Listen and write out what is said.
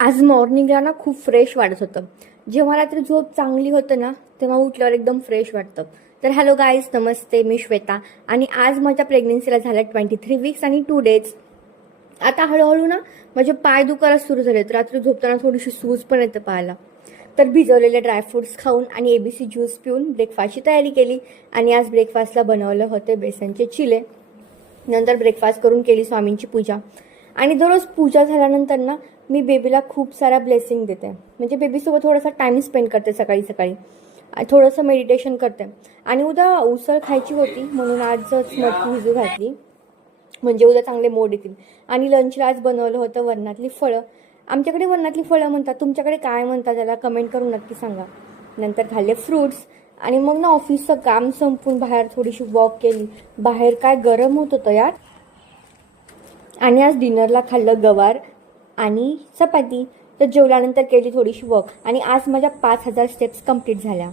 आज मॉर्निंगला ना खूप फ्रेश वाटत होतं. जेव्हा रात्री झोप चांगली होतं ना, तेव्हा उठल्यावर एकदम फ्रेश वाटतं. तर हॅलो गाईज, नमस्ते, मी श्वेता आणि आज माझ्या प्रेग्नन्सीला झाल्या 23 वीक्स आणि 2 डेज. आता हळूहळू ना माझे पाय दुखायला सुरू झाले. तर रात्री झोपताना थोडीशी सूज पण येते पायाला. तर भिजवलेले ड्रायफ्रुट्स खाऊन आणि ABC ज्यूस पिऊन ब्रेकफास्टची तयारी केली. आणि आज ब्रेकफास्टला बनवले होते बेसनचे चिले. नंतर ब्रेकफास्ट करून केली स्वामींची पूजा. आणि दररोज पूजा झाल्यानंतर ना मी बेबीला खूप साऱ्या ब्लेसिंग देते. म्हणजे बेबीसोबत थोडासा टाईम स्पेंड करते सकाळी सकाळी. थोडंसं मेडिटेशन करते. आणि उद्या उसळ खायची होती म्हणून आजच मटकी भिजू घातली. म्हणजे उद्या चांगले मोड येतील. आणि लंचला आज बनवलं होतं वरणातली फळं. आमच्याकडे वरणातली फळं म्हणतात, तुमच्याकडे काय म्हणतात त्याला कमेंट करून नक्की सांगा. नंतर खाल्ले फ्रूट्स. आणि मग ना ऑफिसचं काम संपून बाहेर थोडीशी वॉक केली. बाहेर काय गरम होत होतं यार. आणि आज डिनरला खाल्लं गवार आणि चपाती. तर जेवल्यानंतर केली थोडीशी वॉक आणि आज माझ्या 5000 स्टेप्स कंप्लीट झाल्या.